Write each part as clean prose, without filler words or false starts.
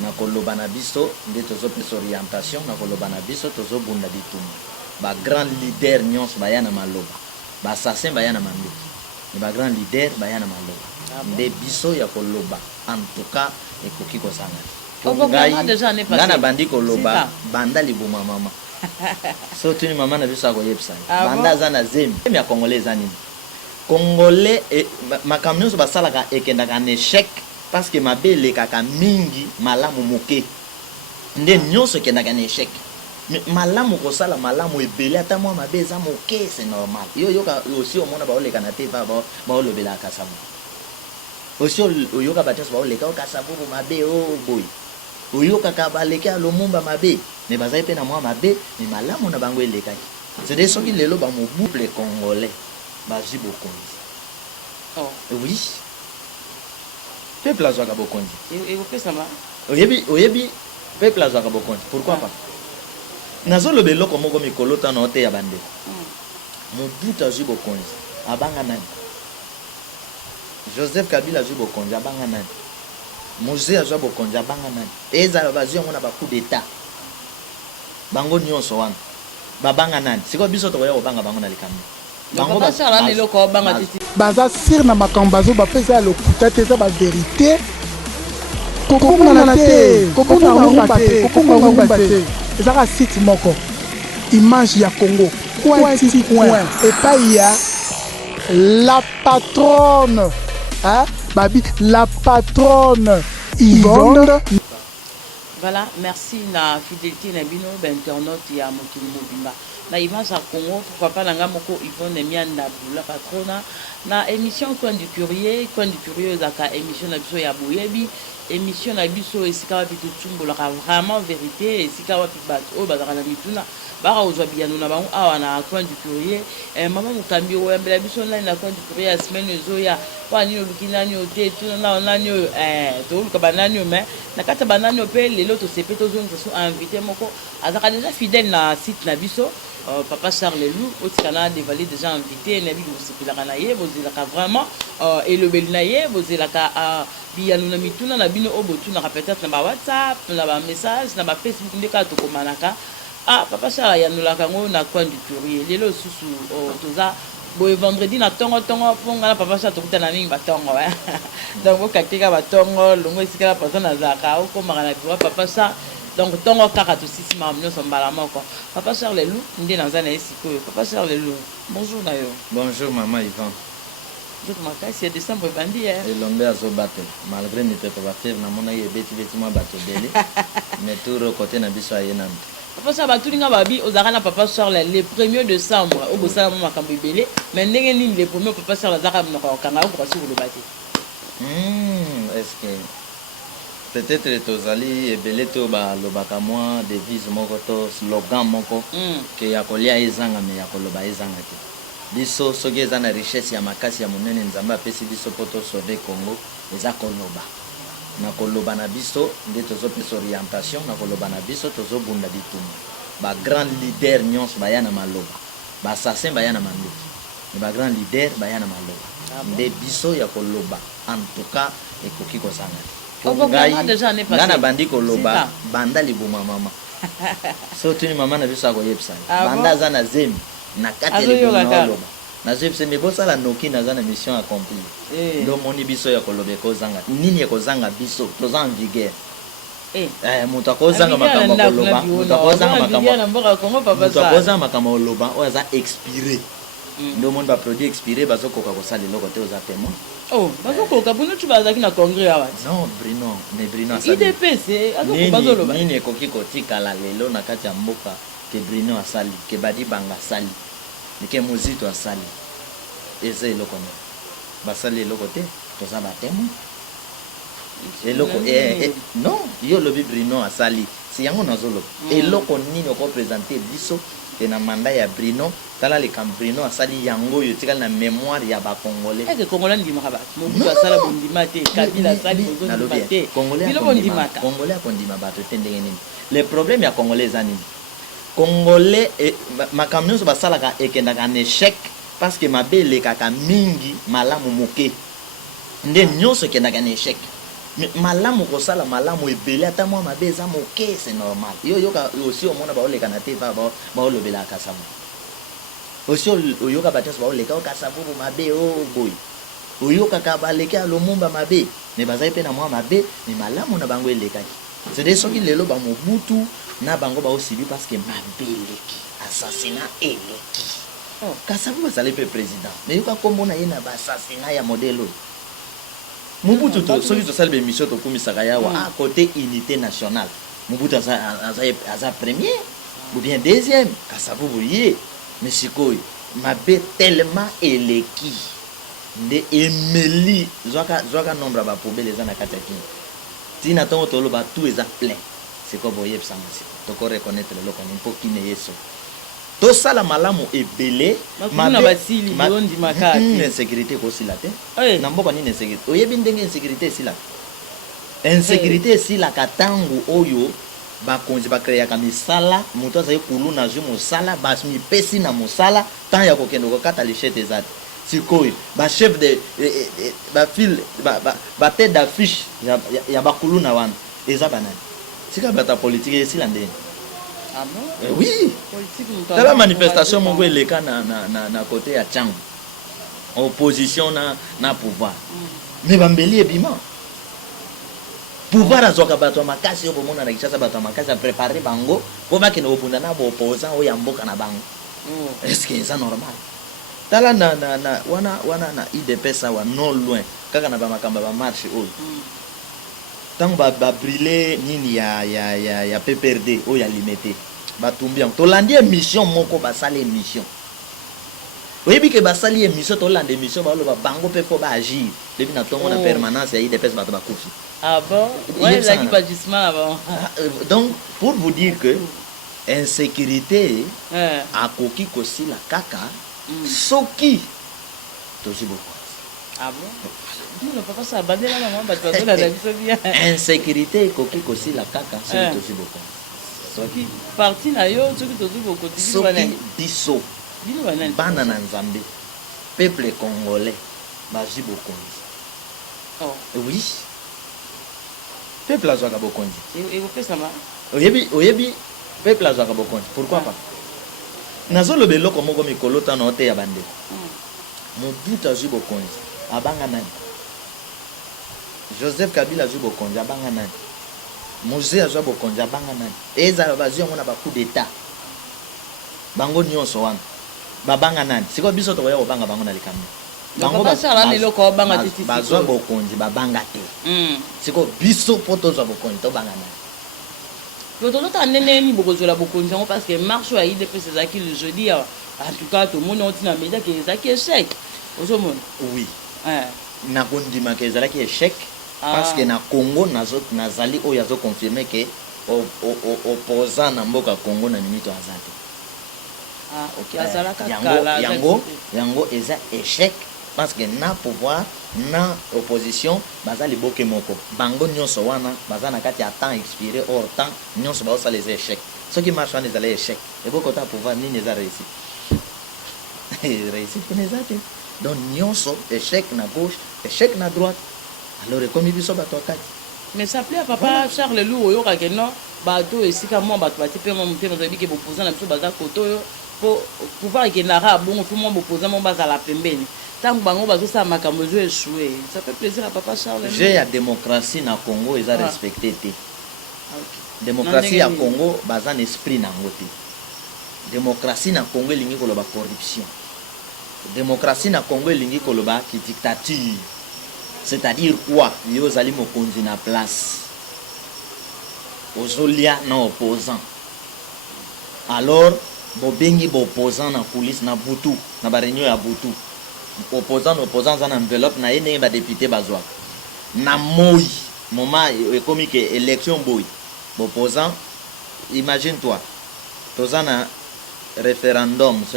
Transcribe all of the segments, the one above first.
na koloba na biso nde tozopesa orientation na koloba na biso tozobunda bitumba ba grand leader nyonso baya na maloba ba assassin baya na mandoki ni ba grand leader baya na maloba nde biso ya koloba en tout cas ekoki kozanga nga na bandi koloba banda libuma mama so tuni mama na biso akoyebisa banda aza na zemi ya congolais eza nini congolais makambo nyonso basalaka ekendaka en échec parce que mabe elekaka mingi malamu moke nde nyonso ekendaka en échec malamu kosala malamu ebele ata mwa mabe eza moke c'est normal yo yoka aussi omona baoleka na te baolobela kasabu aussi oyoka bato nyonso baoleka okasabu mabe o boy oyokaka baleke alomumba mabe me bazali mpe na mwa mabe me malamu na bango elekaki c'est-à-dire soki lelo bamobouple congolais bazwi bokonzi oui peuple azwaka bokonzi oyebi peuple azwaka bokonzi pourquoi pas nazoloba eloko moko mikolo tano te ya bandeko mobutu azwi bokonzi abanga nani Joseph Kabila azwi bokonzi abanga nani Moïse azwa bokonzi abanga nani ezala bazwi yango na bacoup d'état bango nyonso wana babanga nani siko biso tokoya kobanga bango na likambo bango basala eloko banga titi baza sir na makambo bazo bapesa lokuta te eza ba vérité kokonga na te kokonga te ezaka site moko image ya Congo point epai ya la patronne babi la patronne Yvonne. Voilà, merci na fidélité na bino internaute ya mokili mobimba na image ya Congo pourquoi pas nanga moko Yvonne Mianda la patronne na émission coin du curieux zaka émission na biso ya boyebi émission na biso esika wapi tutumbolaka vraiment vérité esika wapi bato bazaka na mituna baka ozwa biyano na bango awa na coin du curieux mama mukambi oyambela biso nani na coin du curieux ya semaine ezoya wani oluki nani ote tuna na nani toluka banani mais na kata banani pe lelo to sepe tozonga so invité moko azaka déjà fidèle na site na biso papa Charles Lelou otikana dévalé déjà invité na bi bosepelaka na ye bozelaka vraiment elobeli na ye bozelaka biyano na mituna na bino obotuna peut-être na ba WhatsApp na ba message na ba Facebook ndeka to komanaka papa Charles yanulaka ngo na coin du curieux lelo susu toza boye vendredi na tongo ponga na papa Charles tokutana mingi batongo donc okakeka batongo longo esika la personne azaka okomaka na bureau papa Charles donc tongo kaka to sisi mam nyonso mbala moko papa Charles Lelou nde naza na esiko papa Charles Lelou bonjour na yo bonjour maman Yvan c'est décembre bandi elombe azobate malgré mipepo bafere namona ye beti mwa bato bele mais tout côté na biso ayenana papa Charles batulinga babi ozaka na papa Charles le 1er décembre obosala mo makambo ebele mais ndenge nini le 1er papa Charles azaka mnoka okanga okoka sukulu bate est-ce que peut-être tozali ebele to balobaka mwa devise moko to slogan moko ke ya kolia ezanga me ya koloba ezanga te biso soki eza na richesse ya makasi ya monene nzambe apesi biso po tosauve Congo eza koloba na koloba na biso nde tozopesa orientation na koloba na biso tozobunda bitumba ba grand leader nyonso baya na maloba ba assassin baya na mandoki ni ba grand leader baya na maloba nde biso ya koloba en tout cas ekoki kozanga nga na bandi koloba banda libuma mama so tuni mama na biso akoyebisa banda aza na zemi na kati libuma oloba nazoyebisa me bosala noki naza na mission accomplie ndo moni biso ya koloba ekozanga nini ekozanga biso toza en vigueur moto akozanga makambo koloba moto akozanga makambo oloba oyo aza expiré ndo moni baproduit expiré bazokoka kosala eloko te oza témoin bazokoka bino tu bazaki na congrès awa non Brino IDPC azokobazoloba nini ekoki kotikala lelo na kati ya mboka ke Brino asali ke badi banga asali ke muzito asali eza eloko ne basali eloko te toza batemo eloko non yo lobi Brino asali si yango nazoloba eloko nini okopresente biso te na manda ya Brino tala le Brino asali yango yo tikala na mémoire ya ba congolais congolais ndimaka ba mobutu asala bondima te Kabila asali bondima te congolais akondima bato te ndenge nini le problème ya congolais eza nini congolais makambo nyonso basalaka ekendaka en échec parce que mabe elekaka mingi malamu moke nde nyonso ekendaka en échec malamu kosala malamu ebele ata mwa mabe eza moke c'est normal yo yoka aussi omona baolekana te baolobela kasavu aussi oyoka bato baoleka okasavu mabe o boy oyokaka baleke ya Lumumba mabe me bazali mpe na mwa mabe me malamu na bango elekaki c'est des soki lelo bamobutu na bango baosibi parce que mabe eleki assassinat eleki kasavu bazali mpe président me yoka komona ye na baassassinat ya modele oyo Mobutu soki tosali bemission tokumisaka yawa à côté unité nationale Mobutu aza premier ou bien deuxième kasavu boye mais sikoyo mabe tellement eleki nde emeli zwaka nombre ba poubelle eza na kati ya kini tina ntongo toloba tout eza plein sikoyo boyebisa masi toko reconnaître eloko nini mpo kine yeso tosala malamu ebele insécurité ekosila te na mboka nini insécurité oyebi ndenge insécurité esilaka insécurité esilaka ntango oyo bakonzi bakreaka misala moto azali kuluna zwi mosala bamipesi na mosala ntan ya kokende kokata lechete eza te sikoyo bachef de batete d'affiche ya bakuluna wana eza banani sika bata politike esila ndeni. Ah bon? Oui. C'est la manifestation mon eleka na côté ya Tchango. Opposition na pouvoir. Mais bambeli ebima. Pouvoir azoka bato makasi yo bomona na Kinshasa bato makasi a préparer bango po bakene obunda na bo opposant o ya mboka na bango. Est-ce que c'est normal? Tala na wana na IDPS wa non loin kaka na ba makamba ba marche o. Tant ba brûler nini ya PPRD o ya limité batumbi to landi émission moko basali émission oyebi ke basali émission to landi émission ba lo ba bango pe fo ba agir depuis na tongo na permanence ya IDPS bato ba kufi. Ah bon? Ouais, ça dit pas justement avant. Donc pour vous dire que insécurité a koki kosila kaka soki tozi beaucoup. Ah bon? Non, papa ça bandé là maman ba to la biso bien. Insécurité koki kosila kaka soki tozi beaucoup. Soki parti na yo soki tozi beaucoup soki biso bana na Nzambe peuple congolais bazi bokonzi. Oh oui peuple azwaka bokonzi et vous faites ça ma oyebi peuple azwaka bokonzi pourquoi pas nazoloba eloko moko mikolo tano te ya bande Mobutu azwi bokonzi abanga nani Joseph Kabila azwi bokonzi abanga nani Moïse azwa bokonzi abanga nani eza bazwi yango na ba coup d'état bango nyonso wana babanga nani siko biso tokoya kobanga bango na likambo bango bazwa bokonzi babanga te siko biso po tozwa bokonzi tobanga nani tolota ndenge nini bokozwela bokonzi yango parce que marche ya IDPS ezalaki le jeudi en tout cas tomoni oti na média ke ezalaki échec ozomona oui nakondimaka ezalaki échec parce que na Congo nazali oyo azoconfirme ke opposant na mboka Congo na nimito azate yango eza échec parce que na pouvoir na opposition baza liboke moko bango nyonso wana baza na kati ya temps expiré or temps nyonso baosala les échecs soki marche wana ezala échec ebokota pouvoir nini eza réussi réussi kone eza te donc nyonso échec na gauche échec na droite alors ekomi biso bato akati mais ça plaît à papa Charles Lou oyokake non bato esika mwa bato bati mpe mwa motema oyebi ke boposant na biso baza koto oyo po pouvoir ekendaka bongo tout mwa boposant mo bazala pembeni ntango bango bazosala makambo ezo échoué ça fait plaisir à papa Charles Lou j'ai ya démocratie na Congo eza respecté te démocratie ya Congo baza na esprit nango te démocratie na Congo elingi koloba corruption démocratie na Congo elingi koloba ki dictature c'est-à-dire quoi yo zali mokonzi na place ozolia na opposant alors bobengi opposant na police na butu na ba réunion ya butu opposant za na enveloppe na ye ndenge ba député bazwa na moi moment ekomi ke élection boy opposant imagine toi toza na référendum so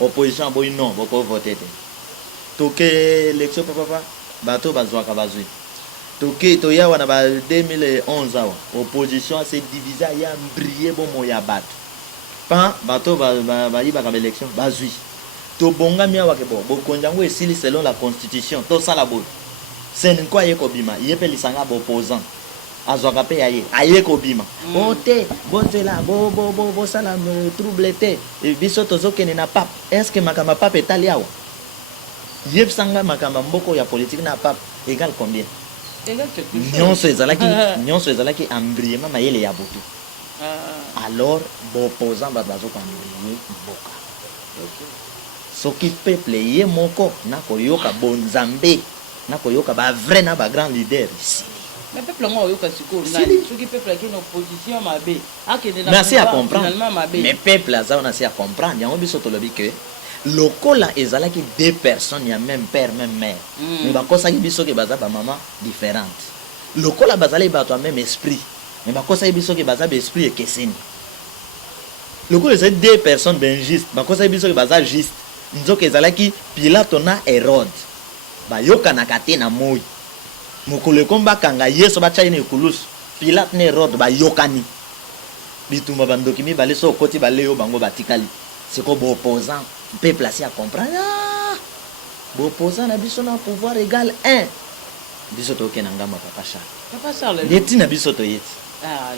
opposition boy non boko voter te toke élection papa bato bazwaka bazwi toke toya wana ba 2011 awa opposition s'est divisée ya briller bon moya bato pa bato ba yibaka élection bazwi to bonga miawa ke bon bokonjango esili selon la constitution to sala boy sen ko aye ko bima ye pe lisanga ba opposant azwaka pe aye ko bima o te bonzela bo sala trouble te biso tozokende na pape est-ce que makamba pape etali awa yeb sanga makamba mboko ya politique na pape égal combien nyonso ezalaki embriema mayele ya butu alors opposant bazoko embrier mboka soki peuple ye moko nakoyoka bonzambe nakoyoka ba vrai na ba grand leader ici. Mais peuple ngo yoka siko nani soki peuple qui est en opposition mabe akende na merci à comprendre mais peuple azana si à comprendre yango biso tolobi que lokola ezalaki deux personnes ya même père même mère mais bakosaki biso ke baza ba maman différente lokola bazali bato ya même esprit mais bakosaki biso ke baza ba esprit ekeseni lokola ezali deux personnes ben juste bakosaki biso ke baza juste nzoka ezalaki Pilato na Hérode bayokanaka te na moi mokolo ekomba kanga Yesu batya na ekulusu Pilate na Hérode bayokani bitumba bandoki mibale so okoti baleyo bango batikali siko boopposant peuple asi à comprendre boopposant na biso na pouvoir égal 1 biso tokena ngamba Papa Charles yeti na biso toyeti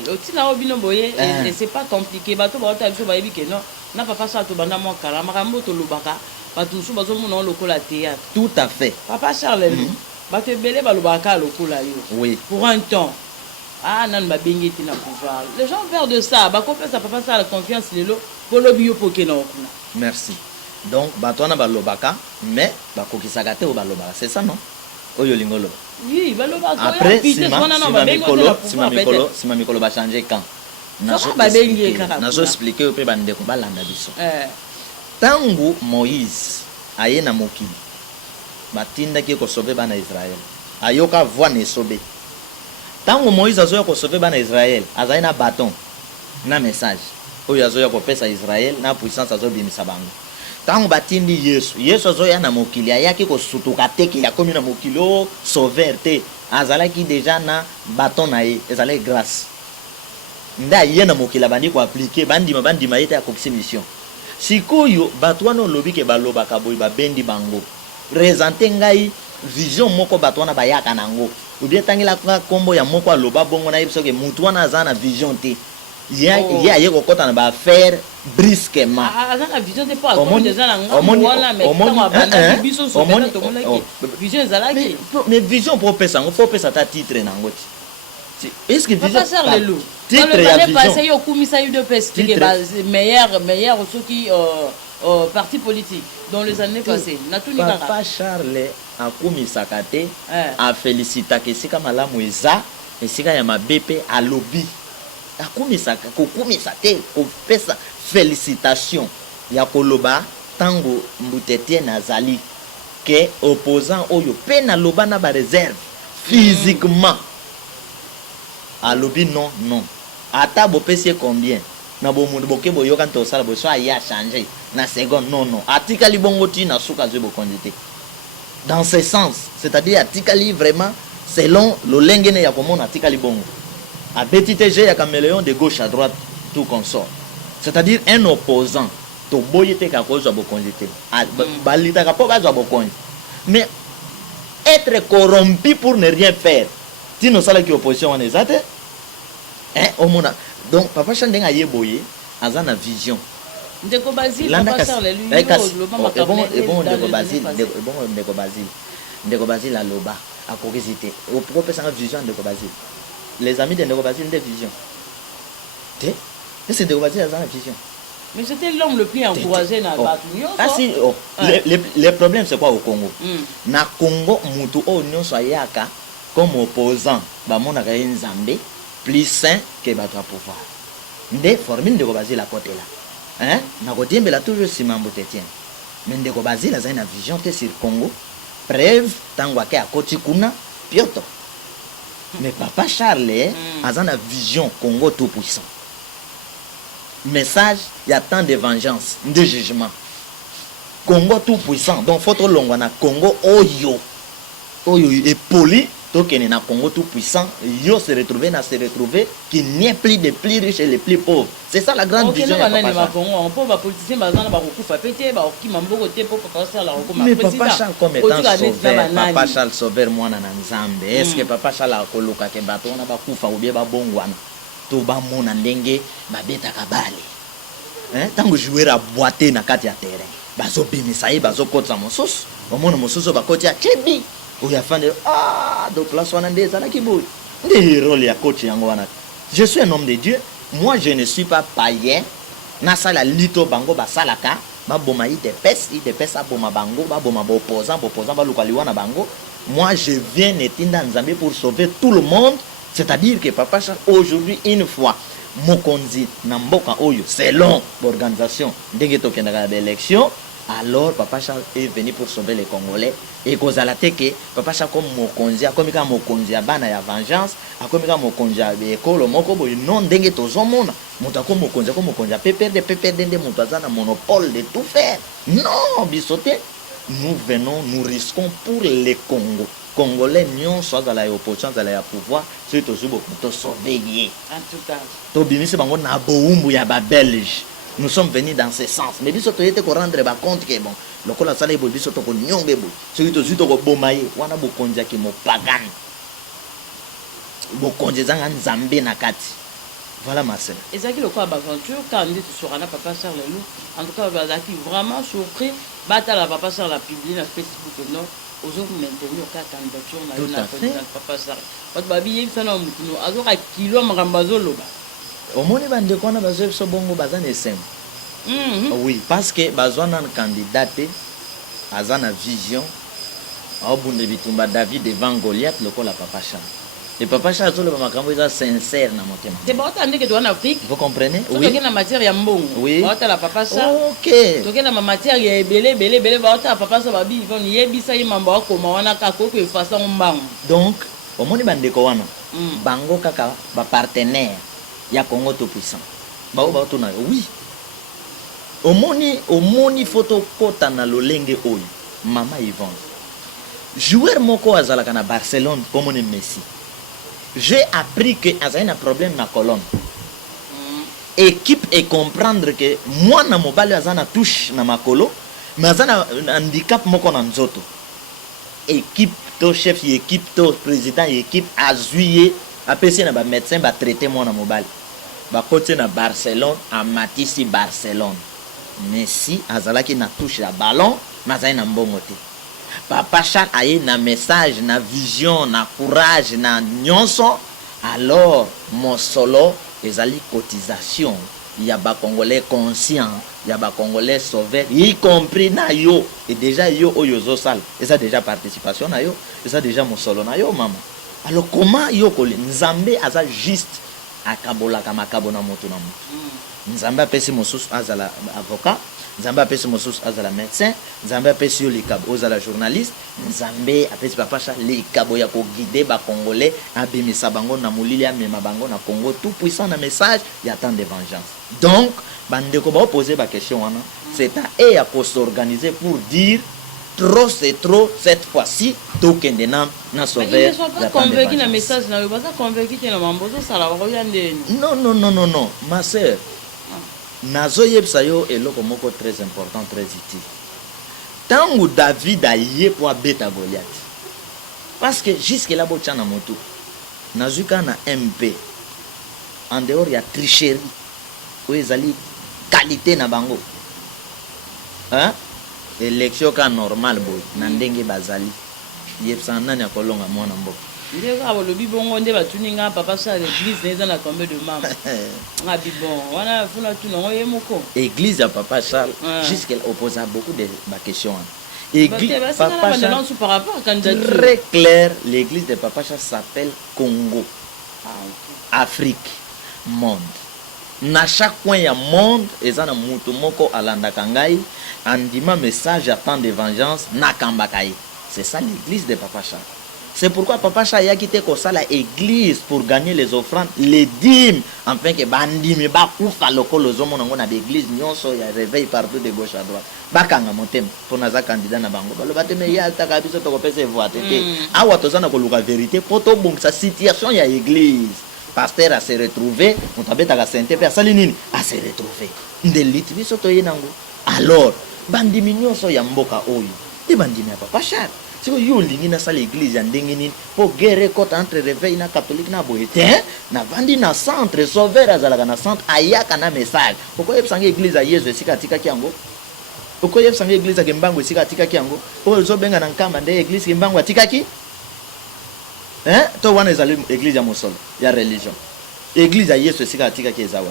otina obino boye et c'est pas compliqué bato baota biso bayebi ke non na Papa Charles to banda mo kala makambo to lobaka bato so bazo mona lokola théâtre tout à fait Papa Charles bato ebele balobaka lokola yo oui pour un temps nan ba bengeti na pouvoir les gens perdent de ça ba kopesa Papa Charles confiance lelo bolobi yo pokena okuna merci donc bato na balobaka mais bakokisaka te o balobaka c'est ça non oyo lingolo oui balobaka après sima mikolo ba changer quand nazo expliquer pe bande ko balanda biso tangu Moïse aye na mokili batindaki ko sauver bana Israël ayoka voix ne sauver tangu Moïse azoya ko sauver bana Israël azali na bâton na message oyo azoya ko pesa Israël na puissance azobimisa bango tangu batindi Yesu azoya na mokili ayaki ko sutuka teke ya komi na mokili sauver te azalaki déjà na bâton na ye ezalaki grâce nda ye na mokili bandi ko appliquer bandima yete ya kokisi mission sikoyo bato wana olobi ke balobaka boy babendi bango présenter ngai vision moko bato wana bayaka nango ou bien tangila kombo ya moko aloba bongo na yebiso ke mutu wana azana vision te ya ye kokota na ba faire brusquement azana vision te pas comme des ana ngamo wala mais tant abanda biso so to mona ki vision ezalaki mais vision pour pesa ngo faut pesa ta titre nango ti est-ce que vision pas le loup titre ya vision passé yo kumisa yo de peste que meilleur ceux qui parti politique dans les années passées na tout ni Papa Charles akumisaka te a félicitaka esika malamu eza esika ya mabepe alobi akumisaka kokumisa te kopesa félicitation ya koloba tango mbutete nazali ke opposant oyo pe na loba na ba réserve physiquement alobi non ata bopesi combien na bomundu boke boyoka nto sala bo so aya changer na seconde non atikali bongo ti na suka zo bokondite dans ce sens c'est-à-dire atikali vraiment selon lolengene ya komona atikali bongo abeti TG ya caméléon de gauche à droite tout consort c'est-à-dire un opposant to boyete ka ko zo bokondite balita ka po ba zo bokondi mais être corrompu pour ne rien faire tino sala ki opposition wana ezate omona donc Papa Charles ndenga yeboye azana vision ndeko Basile Papa Charles lui ndeko Basile aloba akokizite pourquoi pesa nga vision ndeko Basile les amis de ndeko Basile des vision te c'est ndeko Basile azana vision mais c'était l'homme le plus encouragé na batu le problème c'est quoi au Congo na Congo mutu o nyonso ayaka comme opposant ba mona ka nzambe plus sain que battre pouvoir nde formule ndeko Basile côté là na kotiembela toujours simambo tetien mais ndeko Basile azali na vision te sur Congo preuve tango ake akoti kuna pioto mais Papa Charles azana vision Congo tout puissant message il y a tant de vengeance de jugement Congo tout puissant donc faut longwa na Congo oyo est poli tokene na Congo tout puissant, yo se retrouver qu'il n'y ait plus de plus riches et les plus pauvres. C'est ça la grande vision. Mais Papa Charles comme étant sauveur, Papa Charles sauveur moi na Nzambe. Est-ce que Papa Charles a koluka ke bato na ba kufa ou bien ba bongwana to ba mona ndenge ba beta kabale. Tango jouer à boiter na kati ya terrain. Bazo bimisa ye bazo kotsa mosusu. Omona mosusu ba koti ya chebi. Donc là, je suis un homme de Dieu. Moi, je ne suis pas païen. Nasa la lito bango basalaka. Baboma idepes aboma bango, baboma opposant ba lukaliwa na bango. Moi, je viens netinda nzambe pour sauver tout le monde. C'est-à-dire que Papa Charles, aujourd'hui, une fois, mokonzi na mboka oyo, selon l'organisation, ndenge tokendaka d'élection, alors Papa Charles est venu pour sauver les Congolais. Et kozalate que Papa Charles comme mokonzi akomika mokonzi ya bana ya vengeance, akomika mokonzi ya ekolo moko boy non ndenge tozomona moto ko mokonzi PPRD nde moto aza na monopole de tout faire. Non, bisote, nous venons, nous risquons pour les Congo. Congolais nyonso azala ya opposition azala ya pouvoir, c'est toujours beaucoup to sauver. En tout cas, to bimise bango na boumbu ya ba Belge. Nous sommes venus dans ce sens. Mais biso to yete ko rendre ba compte que bon, lokola sala ibo biso to ko nyonge bo. Soki to zuto ko bomaye, wana bo konja ki mo pagan. Bo konja zanga nzambe na kati. Voilà ma sœur. Et ça qui le quoi aventure quand on dit sur Anna Papa Charles le loup, en tout cas bazaki vraiment surpris, bata la Papa Charles la publié sur Facebook non, aux autres maintenir ka candidature na président Papa Charles. Wat babi yebisa na mutuno, azoka kilo makambazo loba. Omoni bande kona bazo so bongo bazane sem. Oui, parce que bazwana candidate azana vision au bunde bitumba David devant Goliath lokola Papa Charles. Et Papa Charles le makambo est sincère na motema. C'est bon tande que tu en Afrique. Vous comprenez? Oui. Tu la matière ya mbongo. Oui. Ba la Papa Charles. OK. Tu la matière ya belé ba Papa Charles babi vont yebisa yimamba akoma wana kako ko fasa mbango. Donc, omoni bande ko wana. Bango kaka ba partenaire ya Congo tout puissant. Ba to na oui. Omoni photo kota na lolenge oyo. Mama Yvonne. Joueur moko azalaka na Barcelone comme on Messi. J'ai appris que azali na problème na colonne. Équipe et comprendre que moi na mobile azana touche na makolo, mais azana handicap moko na nzoto. Équipe to chef équipe to président équipe azuye apesi na ba médecin ba traiter moi na mobile. Ba côté na Barcelone a Matisse Barcelone. Messi azalaki na touche la ballon, mais azali na mbongo te. Papa Charles a eu na message, na vision, na courage, na nyonso. Alors, mon solo, ezali cotisation. Il y a ba Congolais conscients, il y a ba Congolais sauvés, y compris na yo. Et déjà yo oyozo sal. Et ça déjà participation na yo. Et ça déjà mon solo na yo maman. Alors comment yo kole Nzambe aza juste akabola kama kabona moto na moto. Nzambe apesi mosusu azala avocat. Nzambe apesi mosusu azala médecin, Nzambe apesi yo likabo ozala journaliste, Nzambe apesi Papa Charles likabo ya ko guider ba Congolais abimisa bango na molili amema bango na Congo tout puissant na message ya temps de vengeance. Donc bandeko ba poser ba question wana, c'est à eux à s'organiser pour dire trop c'est trop cette fois-ci tokende na sauver. Ils ne sont pas convaincus na message na yo, pas convaincus que na mambozo sala ba yande. Non, ma sœur. Nazo yebsa yo eloko moko très important, très utile. Tango David a yé pour beta Goliath. Parce que jusque là bochana moto. Nazuka na MP. En dehors il y a tricherie. Ou ezali qualité na bango. Hein? Élection ka normal boy. Na ndenge bazali. Yebsa nani akolonga mwana mboka. Ndeko abolobi bongo nde batuninga Papa Charles l'église neza na combien de membres. Ngabi bon, wana funa tu non yemoko. Église à Papa Charles, jusqu'elle oppose à beaucoup de questions. Église Papa Charles par rapport à candidature. Très clair, l'église de Papa Charles s'appelle Congo. Afrique, monde. Na chaque coin il y a monde et ça na mutu moko alanda kangai andima message à temps de vengeance na kambakai. C'est ça l'église de Papa Charles. C'est pourquoi Papa Chaya qui était comme ça l'église pour gagner les offrandes, les dîmes, enfin que bandimi ba kufa lokolo zomo nango na l'église nyonso ya réveil partout de gauche à droite. Bakanga motem pour naza candidat na bango. Balo bateme ya taka biso to kopesa voix tete. Awa tozana ko luka vérité poto bon sa situation ya église. Pasteur a se retrouvé, mutabeta ka sainte père salinini a se retrouvé. Ndeliti biso to yenango. Alors, bandimi nyonso ya mboka oyo. Te bandimi ya Papa Chaya. Si vous avez dans l'église, pour guérir entre réveil na catholique na boete, na vandi na centre sauveur azalaka na centre ayaka na message. Pourquoi vous avez l'église à Yesu sika tika kiango? Pourquoi vous avez l'église à Gembango sika tika kiango? Pourquoi vous avez nkamba de l'église Gembango tika ki? Hein? To wana ezali église ya mosolo, ya religion. Église à Yesu sika tika ki ezawa.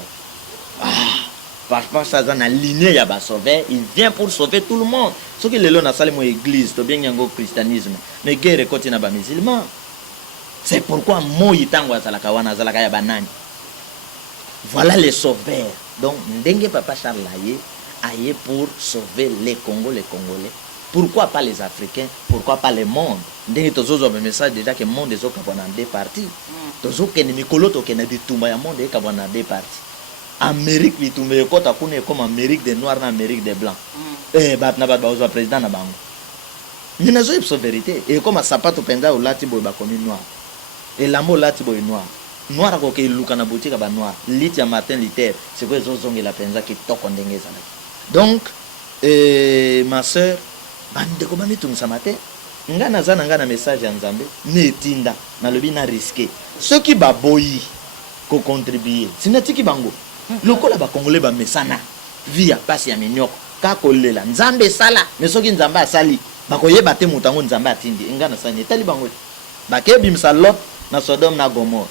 Parce que ça a lignée ya ba sauver, il vient pour sauver tout le monde. Ce que les gens na sali mo église, to bien yango christianisme, mais guerre côté na ba musulman. C'est pourquoi mo yitango azalaka wana azalaka ya banani. Voilà les sauveurs. Donc ndenge Papa Charles aye pour sauver les Congolais. Pourquoi pas les Africains? Pourquoi pas le monde? Ndenge tozozo un message déjà que le monde est en deux parties. Tozo kene mikolo to kene bitumba ya monde est en deux parties. Amérique bitumba yokota kuna comme Amérique des noirs na Amérique des blancs. Bat na bat ba président na bango. Ni nazo ipso vérité et comme sapato penda ou lati boy ba komi noir. Et lambo lati boy noir. Noir ko ke luka na boutique ba noir. Lit ya matin liter, c'est quoi zo zongi la penza ki toko ndenge zana. Donc ma sœur bande ko bami tum samate. Ngana zana ngana message ya Nzambe netinda na lobi na risquer. Ceux qui ba boyi ko contribuer. Sinatiki bango. Lokola ba Congolais ba mesana via pasi ya minyoko ka kolela Nzambe sala mais soki Nzambe asali bakoyeba te mutango Nzambe atindi ngana sanye tali bango bakebi msalot na Sodome na Gomorrhe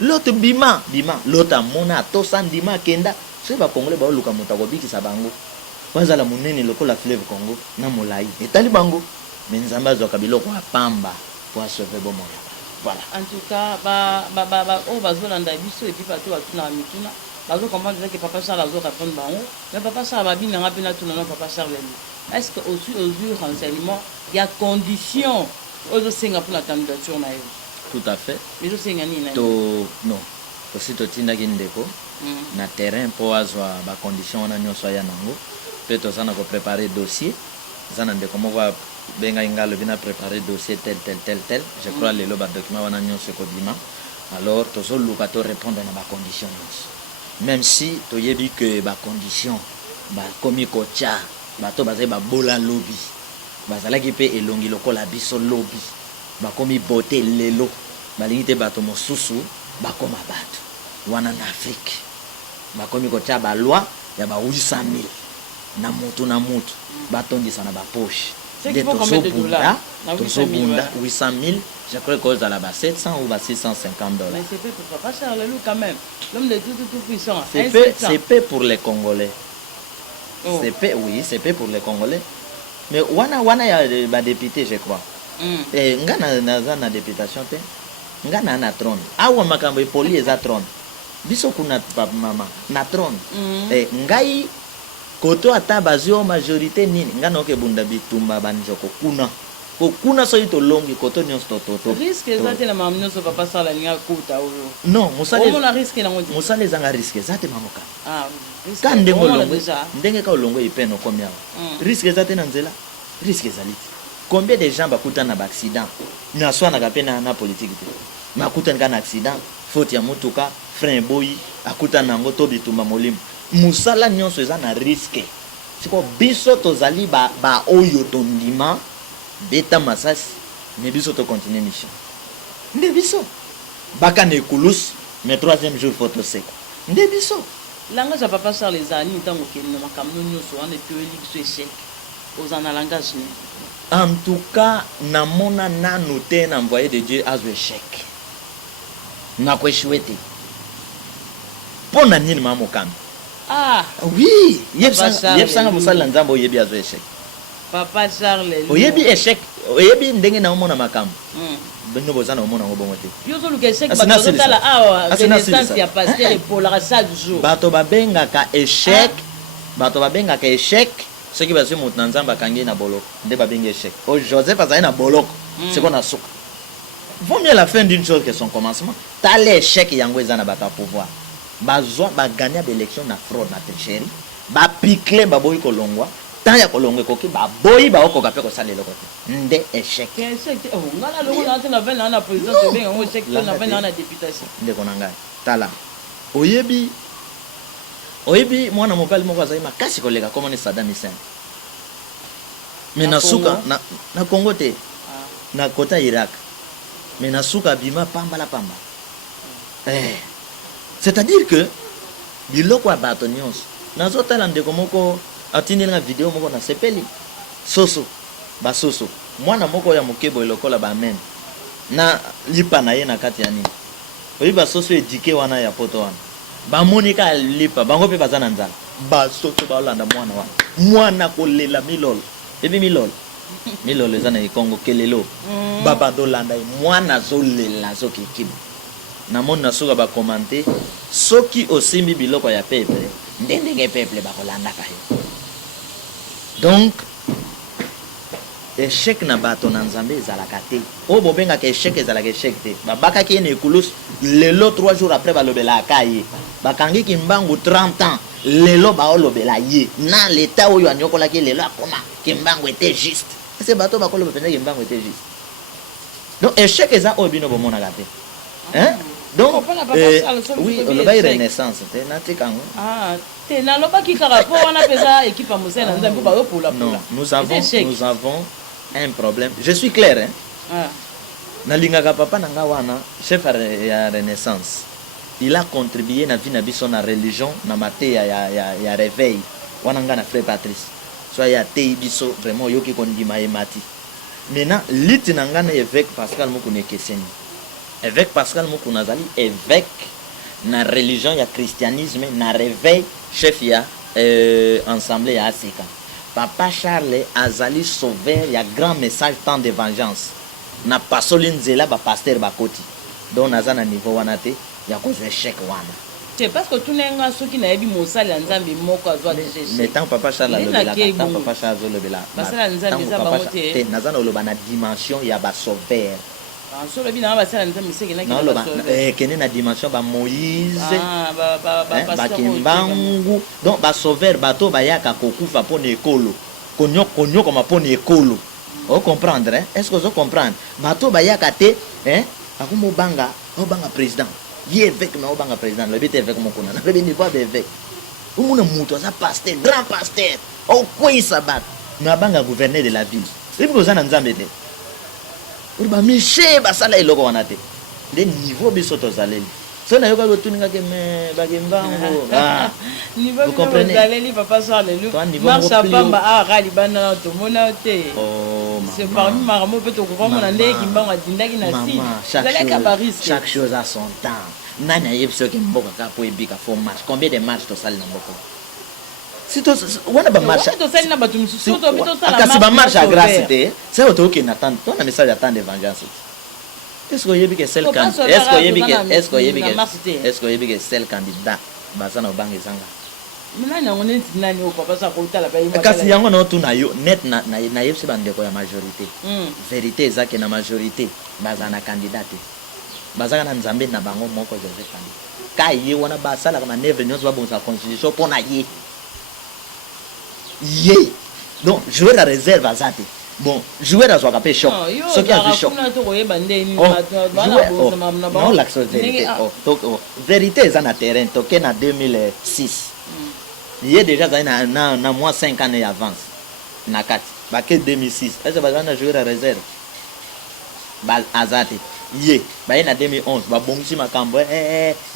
l'autre bima l'autre mona to sandima kenda c'est ba Congolais ba luka mutako bikisa bango wazala munene lokola fleuve Congo na molai etali bango mais Nzambe azoka biloko apamba pour sauver bon moya. Voilà. En tout cas on va se landa biso et puis partout na mituna. Bazo comprendre que Papa Charles a répondre bango mais Papa Charles va bien rappeler tout non Papa Charles est-ce que aux renseignements il y a condition aux singa pour la candidature na yo? Tout à fait. Mais aux singa ni na to non aussi to tinda kindeko na terrain pour azwa ba condition na nyoso ya nango peut to sana ko préparer dossier zana ndeko mo va benga ingalo bina préparer dossier tel je crois les loba document wana nyoso ko bima alors to zo luka to répondre na ba condition même si tu y dit que ba condition ba komi kocha ba to bazé ba bola lobby bazala ki pe elongi lokola biso lobby ba komi boté lelo ba lingite bato mosusu ba koma bato wana na Afrique ba komi kocha ba loi ya ba 800,000 na mutu ba tondisa na ba poche de combien de dollars? 800,000, je crois que ça là 700 ou 650 dollars. Mais c'est fait pour Papa Charles quand même. L'homme de tout puissant. C'est fait pour les Congolais. Oh. C'est fait, oui, c'est fait pour les Congolais. Mais wana ya ba député je crois. Et ngana na députation te. Ngana na trône. Awa makambo e poli eza trône. Biso kuna mama na trône. Et ngai koto ata bazio majorité nini ngana oke bunda bitumba banjoko kuna so ito longi koto nyonso to risque ezate na mamno so Papa Charles linga kuta oyo non musale on a risque na ngondi musale zanga risque zate mamoka risque kan ndenge longo ndenge ka longo ipeno komia risque ezate na nzela risque ezaliti combien de gens bakuta na accident na swana ka pena na politique te makuta na accident faute ya mutuka frein boyi akuta nango to bitumba molimo musala nyonso eza na risque siko biso tozali ba oyo tondima beta masasi mais biso to continuer mission nde biso baka ne kulus mais troisième jour photo sec nde biso langage ya Papa Charles les ani ntango kende makamno nyonso wana pe ligue échec aux en langage ni en tout cas na mona na noté na envoyé de Dieu as échec na ko échoué pona nini mamokami. Oui, yebsanga musala nzambo yebi azo échec. Papa Charles. Oyebi échec, oyebi ndenge na omona makambo. Bino bozana omona ngo bongo te. Yozo luka échec bato tala awa renaissance ya pasteur et pour la chaque jour. Bato babenga ka échec, ce qui va se monter nzamba kangi na boloko. Nde babenga échec. O Joseph azali na boloko, c'est qu'on a souka. vaut mieux la fin d'une chose que son commencement. T'as l'échec yango ezana bata pouvoir. Bazwa ba gagner d'élection na fraude na tricherie. Ba piquer ba boy kolongwa. Tant ya kolongwe koki ba boy ba okoka pe ko salela kote. Nde échec. Échec. Oh ngala longo na 20 ans na président c'est bien échec na 20 ans na députation. Nde konanga. Tala. Oyebi mwana mobali moko azali makasi koleka comme on Saddam Hussein. Mais na suka na Congo te. Na kota Irak. Mais na suka bima pamba la pamba. C'est-à-dire que biloko ya bato nyonso nazotala ndeko moko atindi na video moko na sepeli soso basoso mwana moko ya mokebo elokola bamen na lipa na ye na kati ya nini oyi basoso edike wana ya poto wana bamonika lipa bango mpe baza na nzala basoso baolanda mwana kolela milolo ebi milolo eza na ekongo kelelo babandolanda mwana azolela zokikibu namoni nasuka bakomante soki osimbi biloko ya peuple ndenge peuple bakolandaka yo. Donc échec na bato na nzambe ezalaka te oyo bobengaka échec ezalaka échec te babakaki ye na ekulus lelo 3 jours après balobelaka ye bakangiki mbangu 30 ans lelo baolobela ye na leta oyo anyokolaki lelo akoma kimbangu était juste ese bato bakoloba mpenza kimbangu était juste. Donc échec eza oyo bino bomonaka te hein. Donc oui le bail renaissance te natikango te na loba ki karapo wana pesa équipe à Mosela nzambe ba yo pula. Non, nous avons un problème. Je suis clair hein. Na lingaka papa nanga wana chef ya renaissance. Il a contribué na vie na biso na religion na mate ya réveil. Wana nga na frère Patrice. Soit ya te biso vraiment yoki kondima emati. Maintenant lit nanga na évêque Pascal Mukune Keseni. Évêque Pascal Mukuna zali évêque na religion ya christianisme na réveil chef ya ensemble ya Asika. Papa Charles azali sauveur ya grand message tant de vengeance na pasoli nzela ba pasteur bakoti donc naza na niveau wana te ya cause échec wana. C'est parce que tout nenga soki na yebi mosali ya nzambe moko azwa échec. Mais tant papa Charles alobela tant papa Charles alobela basala nzambe za bango te naza na loba na dimension ya ba sauveur. Solo bina basala nzambe seki na kene na dimension ba Moïse ba Kimbangu donc ba sauveur bato bayaka kokufa pona ekolo konyoko mapona ekolo o comprendre hein? Est-ce que vous comprenez bato bayaka te hein akumo banga président ye évêque mais obanga président le bité évêque mokona na le niveau d'évêque umuna muto za pasteur grand pasteur o kwisa bat na banga gouverneur de la ville et vous en nzambe te ba miché basala eloko wana te de niveau biso tozaleli so na yoka kotuninga ke me bakembango niveau biso tozaleli papa Charles marche pamba rali bana to mona te c'est parmi maramo peut to ko mona ndeki kimbango adindaki na si chaque chose a son temps nani ayebso ke mboka ka po ebika for match combien de matchs to sali na mboko sito wana ba marche to sali na batum so to bito sala akasi ba marche à grâce te c'est auto que n'attend toi na message attend de vengeance. Est-ce que yebi que seul candidat est-ce que yebi que seul candidat basana obange sanga mina na ngone tinani o papa sa ko tala ba yima kasi yango na tu na yo net na yebse bandeko ya majorité vérité ezake na majorité bazana candidat bazaka na nzambe na bango moko Joseph candidat ka ye wana basala na never nyonso ba bonsa constitution pona ye donc jouer la réserve à Zate bon jouer à Zouaka choc ce qui a vu choc non l'action vérité vérité est en terrain toqué en 2006 il y a déjà na moins 5 ans et avance na 4 baké 2006 est-ce que bazana jouer la réserve bal Azate ye ba na 2011 ba bongisi makambo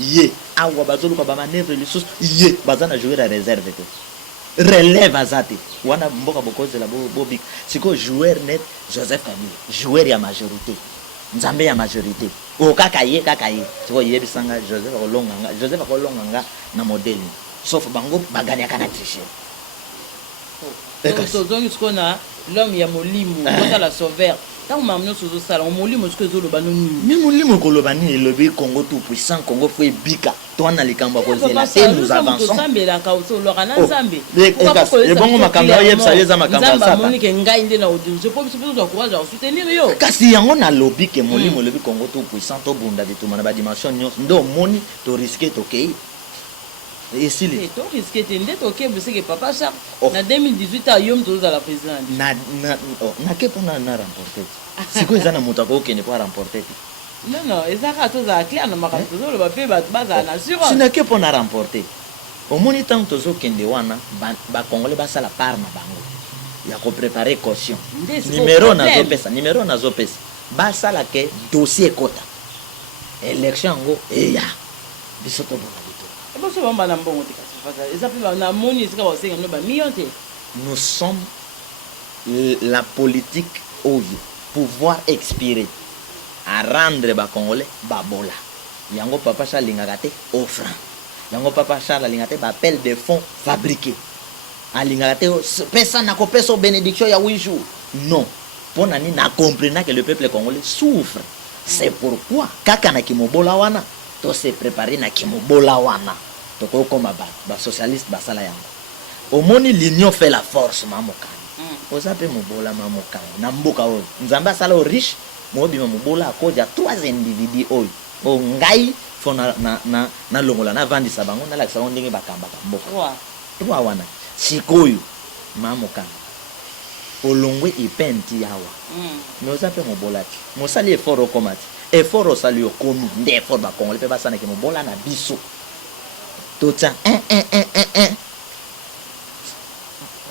ye awa bazolu ba manœuvre lisusu ye bazana jouer la réserve te relève Azate wana mboka bokozela bobik siko joueur net Joseph Kabila joueur ya majorité nzambe ya majorité o kakaye siko yebisanga Joseph kolonganga na modèle sauf bango baganya kana tricher donc ce qu'on a l'homme ya molimo la sauveur tant maman nous sur ça on moli moi ce que zolo ba noni même molimo koloba ni elobi Congo tout puissant Congo faut bika toi na likambo ko zela te nous avançons sambela ka so lo kana nzambe et bon makambo yebisa yeza makambo ça nzamba moni ke ngai ndena audio je peux encourager à soutenir yo kasi yango na lobby ke molimo lobi Congo tout puissant to bunda bituma na ba dimension nyonso ndo moni to risquer to kei et si les to risquer te ndete OK parce que papa ça na 2018 a yom to za la présidente na ke pona na remporter siko ezana moto ko kene pour remporter non ezaka to za clair na makambo to lo ba pe ba baza na sur sina ke pona remporter au moni tant to zo kende wana ba congolais ba sala par na bango ya ko préparer caution numéro na zo pesa ba sala ke dossier kota élection ngo ya biso to bona nous sommes la politique au pouvoir expirer à rendre ba congolais babola yango papa Charles lingakate offrant yango papa Charles lingate ba appel de fonds fabriqués alingakate pesa na ko pesa bénédiction ya 8 jours non pour nani na comprendre que le peuple congolais souffre c'est pourquoi kaka na kimobola wana to se préparer na kimobola wana toko koma ba socialiste basala yango omoni l'union fait la force mamoka ozape mobola mamoka na mboka oyo nzamba sala o riche mobima mobola akoja 3 individus oyo o ngai fona na longola na vandisa bango na lakisa ndenge bakamba mboka 3 wana sikoyo mamoka olongwe ipenti yawa mais ozape mobola ti mosali effort okomati effort osali okomi nde effort ba congolais pe basana ke mobola na biso Tota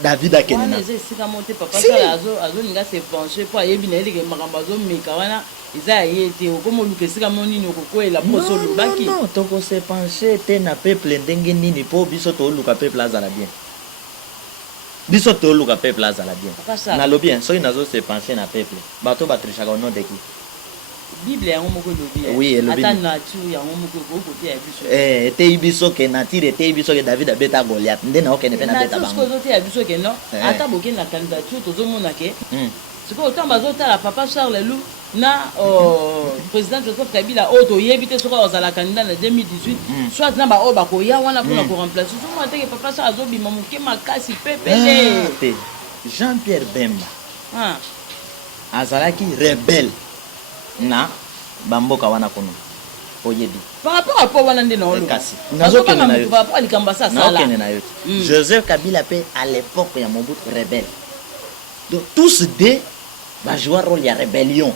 David Akenina. C'est monté papa ça azo ninga se pencher pour yebi na ele ke makamba zo meka wana iza yete okomo lukesika moni no kokoela poso lubaki. Non, toko se pencher te na peuple ndenge nini po biso to luka peuple azala bien. Biso to luka peuple azala bien. Na lo bien, so inazo se pencher na peuple. Bato batrishaka au nom de qui? Bible ya ngomoko lobi. Oui, elobi. Ata nature ya ngomoko ko côté ya biso. Te biso ke nature te biso ke David abeta Goliath. Ndena okene pe na beta bango. Nature ko zote ya biso ke no. Ata boke na candidature to zomona ke. Siko autant bazota la papa Charles Lou na président Joseph Kabila auto yebite soko ozala candidat na 2018 soit na ba oba ko ya wana pour ko remplacer. So mo te ke papa Charles azobi mamuke makasi pepele. Jean-Pierre Bemba. Azalaki rebelle. Na bamboka wana kono oyebi par rapport à wana ndé na olo kasi nazo kene na yo par rapport à likamba ça sala na kene na yo Joseph Kabila pe à l'époque ya Mobutu rebelle donc tous deux va jouer rôle ya rébellion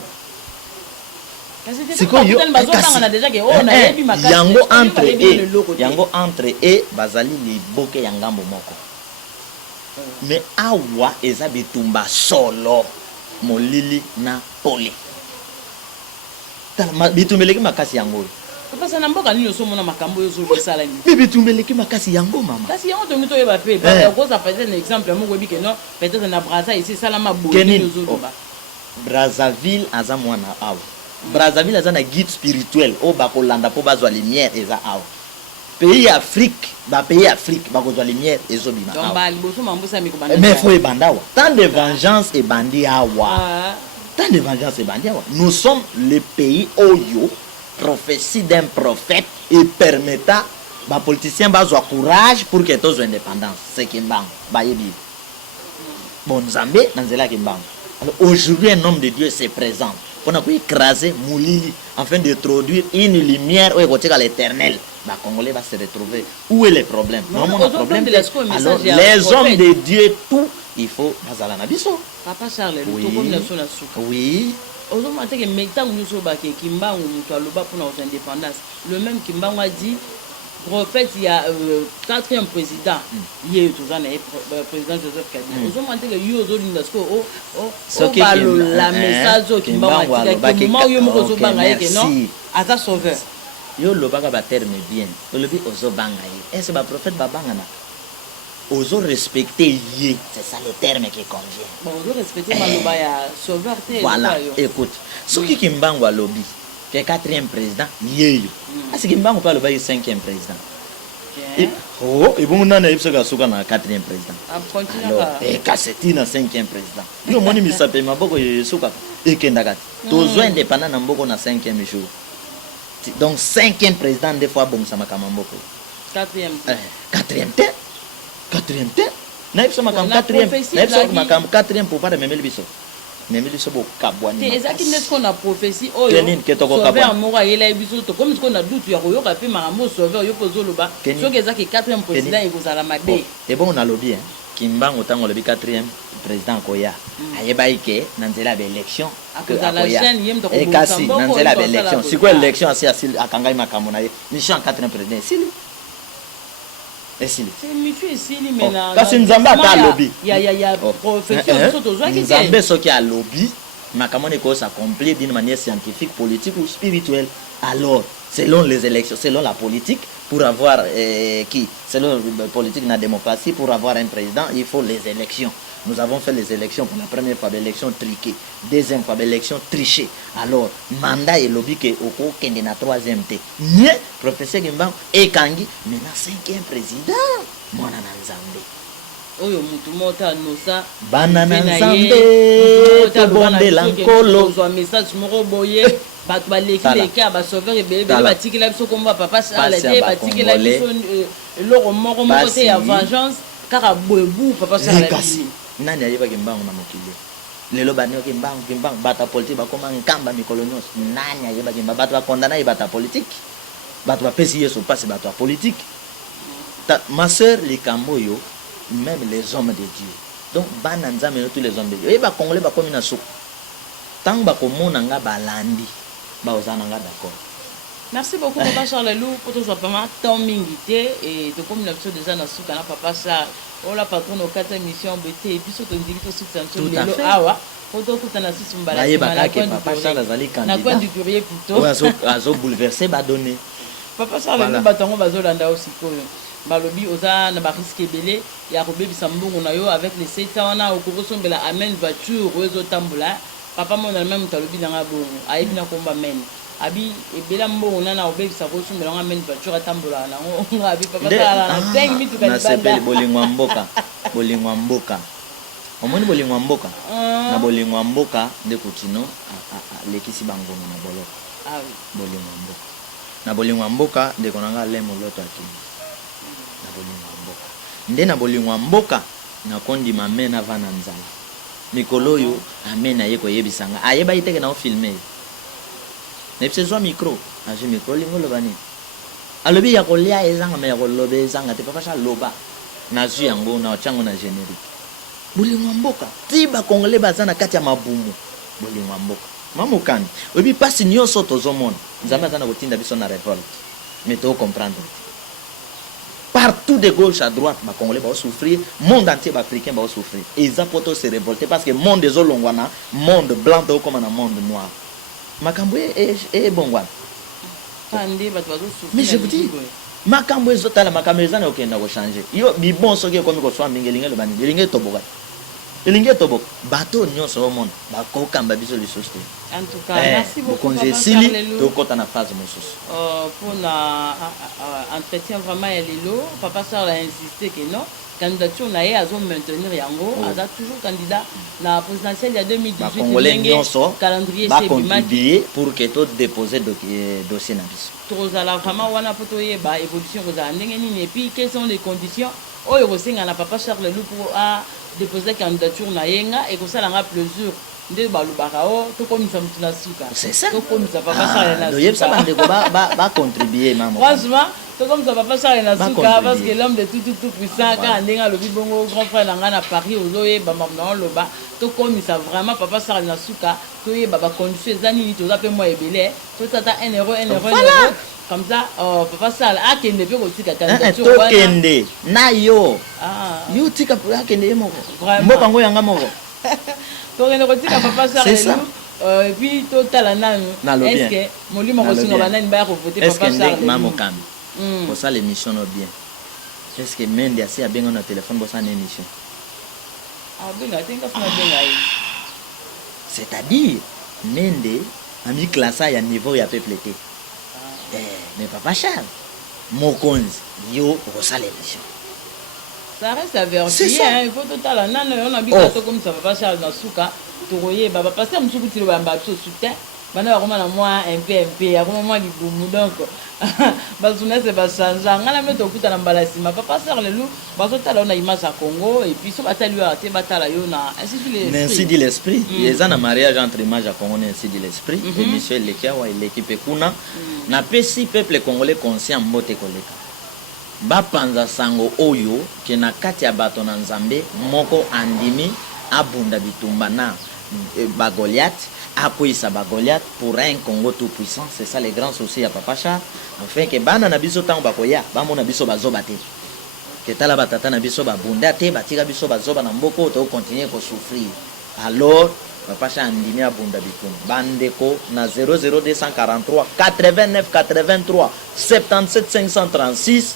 c'est quoi yo bazotanga déjà que on a yebi makasi yango entre et bazali liboke ya ngambo moko mais awa eza bitumba solo molili na poli bitumeleki makasi yango papa na mboka nini osomona makambo yo zo besala ni bitumeleki makasi yango mama kasi yango to mito yeba pe ba ko ça peut être un exemple moko bi que non peut-être na Brazzaville ici sala maboni yo zo ba Brazzaville aza mwana awa Brazzaville aza na guide spirituel o ba ko landa po bazwa lumière eza awa pays Afrique ba ko zwa lumière ezo bima donc ba liboso mambusa mi ko banda mais faut ebandawa tant de vengeance et bandi awa tant de vengeance et bandi awa nous sommes le pays oyo prophétie d'un prophète et permettant ba politicien bazwa courage pour que tous indépendance c'est kimbango ba yebi bon Zambé dans zela kimbango alors aujourd'hui un homme de Dieu se présente pour écraser Moulili afin d'introduire une lumière où est l'éternel. Bah, Congolais va se retrouver. Où est le problème? Non, mon problème. Alors, les hommes de Dieu, tout, il faut. Papa Charles, oui. Le même Kimbangu a dit, prophète, il y a 4e président. Il y a président Joseph Kabila. Vous avez dit que il y a la message qui m'a dit que sauveur. Yo lobaka ba terme bien. Olobi ozo banga ye. Est-ce ba prophète ba banga na? Ozo respecter ye, c'est ça le terme qui convient. Bon, ozo respecter maloba ya sauveur te. Voilà, écoute. Soki Kimbangu alobi que 4e président yeyo. Asi Kimbangu pa loba 5e président. Oh, et bon, on a eu ce gars sur le 4e président. Alors, et Kassetti na 5e président. Yo moni mi sape maboko yesuka et kendakati. Tozo indépendant na mboko na 5e jour. Donc 5e président des fois bon sama kamamboko. 4e te. 4e te. Na yipso makam 4e. Na yipso makam 4e pouvoir de memeli biso. Memeli biso bo kabwani. Te ezaki net ko na prophétie oyo. Kenin ke toko kabwani. Sauveur moko ayela biso to comme ko na doute ya koyoka pe makambo sauveur yo pozoloba. Soki ezaki 4e président ekozala mabe. Et bon on a lobby hein. Kimbango tango lobi 4e président koya. Ayeba ike na nzela ba élection. Akozala jeune yem to ko. Et kasi na nzela ba élection. Siko élection asi akangai makambo na ye. Mission 4e président sili. C'est mutuel ici, mais là. Parce que Nzambe a lobby. Il y a profession Nzambe ce qui a lobby, makamone ko s'accomplit d'une manière scientifique, politique ou spirituelle. Alors, selon les élections, selon la politique, pour avoir selon la politique de la démocratie, pour avoir un président, il faut les élections. Nous avons fait les élections pour la première fois, l'élection triquée, deuxième fois, l'élection trichée. Alors, mandat et lobby que au kende na 3e té. Nye, professeur Gimban et Kangi, mais na 5e président. Mwana na Nzambe. Oyo mutu mota nosa. Bana na Nzambe. To bonde lankolo. Zo message moko boye. Bato baleki leka ba sauveur ebele bele batikela biso komba papa Charles te batikela biso eloko moko moko te ya vengeance kaka boyebu papa Charles. Nani ayebaki mbangu na mokili lelo banioki mbangu bata politique bakoma nkamba mikolo nyonso nani ayebaki mbangu bato bakondana ye bata politique bato bapesi yesu pasi bato ya politique ma sœur likambo yo même les hommes de Dieu donc bana nzambe tous les hommes de Dieu et ba congolais bakomi na suku tango bakomona nga balandi baozana nga d'accord. Merci beaucoup papa Charles Lou pour tout simplement temps mingité et de comme l'habitude déjà na suka na papa Charles. On la patronne au 4e émission BT et puis surtout on dit que c'est un peu mélo awa photo tout en assist mbala na coin du courrier plutôt azo bouleverser ba donner papa Charles Lou batango bazolanda aussi koyo balobi oza na ba risque belé ya kobebisa mbongo na yo avec les 7 ans na okosombela amen voiture ozo tambola papa mon même talobi nanga bongo ayebi na komba men abi ebela mbongo nana obebisa kosumbela nga men voiture atambola nango abi papa sala na 5 minutes na sepeli bolingwa mboka omoni bolingwa mboka na bolingwa mboka nde kutino lekisi bangongo na boloko bolingwa mboka na bolingwa mboka nde konanga lemo loto akini na bolingwa mboka nde na bolingwa mboka na kondi mamena vana nzala mikolo yo amena ye koyebisanga ayeba iteke na filmer nepse zwa micro aje micro lingo lobani alobi ya kolia ezanga me ya kolobe ezanga te papa sha loba na zu yango na chango na générique bolingwa mboka tiba congolais bazana kati ya mabumu bolingwa mboka mamokani obi pasi nyonso tozomona nzambe azana kotinda biso na révolte mais to comprendre partout de gauche à droite ba congolais ba souffrir monde entier ba africain ba souffrir et ça poto se révolter parce que monde des olongwana monde blanc to comme na monde noir makambo e bongwana mais je vous dis makambo ezotala makambo ezana okenda ko changer yo bibon soki ekomi ko swa mingelinge le bani linge toboka elinge toboka bato nyonso au monde ba ko kamba biso les sociétés en tout cas merci beaucoup papa Sili to kota na phase mosusu pour na entretien vraiment ya lelo papa Charles a insisté que non candidature na ye azo maintenir yango aza toujours candidat na présidentielle ya 2018 ndenge calendrier c'est contribuer pour que to déposer dossier na biso tozala vraiment wana po toyeba évolution kozala ndenge nini et puis quelles sont les conditions oyo kosenga na papa Charles Lou pour a déposer candidature na yenga et kosala nga plaisir nde balobaka o tokomisa mutu na suka tokomisa papa Charles na suka yebisa bandeko ba contribuer mama franchement comme ça papa Charles na suka parce que l'homme de tout puissant quand ndenga lobi bongo grand frère na nga na Paris ozoye ba mamna loba to comme ça vraiment papa Charles na suka to ye baba condition ezani ni to za pe moi ebele to tata 1 euro comme ça papa Charles a kende pe ko tika candidature to kende na yo yo tika a kende moko mboka ngo yanga moko to kende ko tika papa Charles et puis to tala nanu est-ce que molimo ko singa banani ba ko voter papa Charles mamokami pour ça l'émission bien est-ce que Mende assez a bien on a téléphone pour ça une émission c'est-à-dire Mende a mis classé à niveau ya peuple mais papa Charles mokonzi yo okosala émission. Ça reste à vérifier, hein. Il faut total on a vu comme ça papa Charles Nasuka tokoye baba pasteur musuku tilo bamba biso soutien bana bakoma na moi MP akoma moi libumu donc bazuna se bachanga ngala meto okuta na mbalasima papa Charles Lelu bazotala na image ya Congo et puis so batali yo ate batala yo na ainsi dit l'esprit eza na mariage entre image ya Congo ainsi dit l'esprit émission lekia wa l'équipe kuna na pesi peuple congolais conscient mbote koleka bapanza sango oyo ke na kati ya bato na nzambe moko andimi abunda bitumba na Goliath akoisa Goliath pour un Congo tout puissant. C'est ça les grands soucis à Papa Charles, afin que bana na biso tango bakoya bamona biso bazoba te ke tala batata na biso babunda te batika biso bazoba na mboko to continuer ko souffrir. Alors Papa Charles andimi abunda bitumba bandeko na 00243 89 83 77 536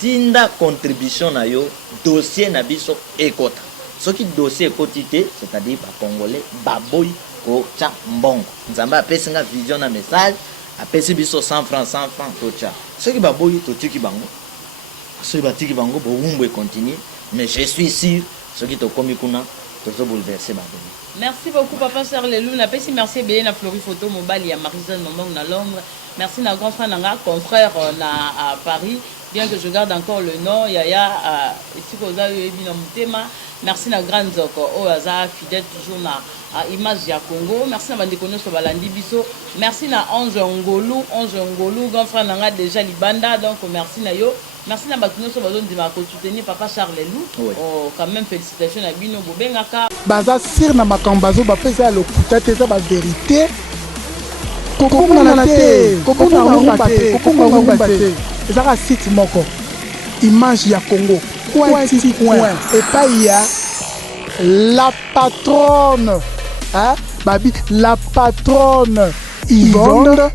tinda contribution na yo dossier na biso ekota soki dossier ekotite c'est-à-dire ba congolais baboy ko cha mbongo nzamba apesi nga vision na message apesi biso 100 francs to cha soki baboy to tiki bango soki batiki bango bo wumbo e continue mais je suis sûr soki to komi kuna to zo bouleverser ba bongo. Merci beaucoup Papa Charles Lelu na pesi merci bien na Flori Photo Mobali ya Marie-Jeanne Momong na Londres. Merci na grand frère nanga confrère na à Paris. Bien que je garde encore le nom, Yaya, ici qu'on a eu Mutema. Merci na grande zoko, Aza fidèle toujours na image ya Congo. Merci na Bandekono Sobalandi Biso. Merci na Ange Ngolu, grand frère nanga déjà Libanda. Donc merci na yo. Merci na Batuno Sobalon de ma soutenir Papa Charles Lelu. Oh, quand même félicitations à Bino Bobengaka. Baza sir na makambazo ba pesa le kutate ça ba vérité. Kokoma na te, kokoma ngomba te. Ezaka site moko image ya Congo point et pas il y a la patronne hein babi la patronne Yvonne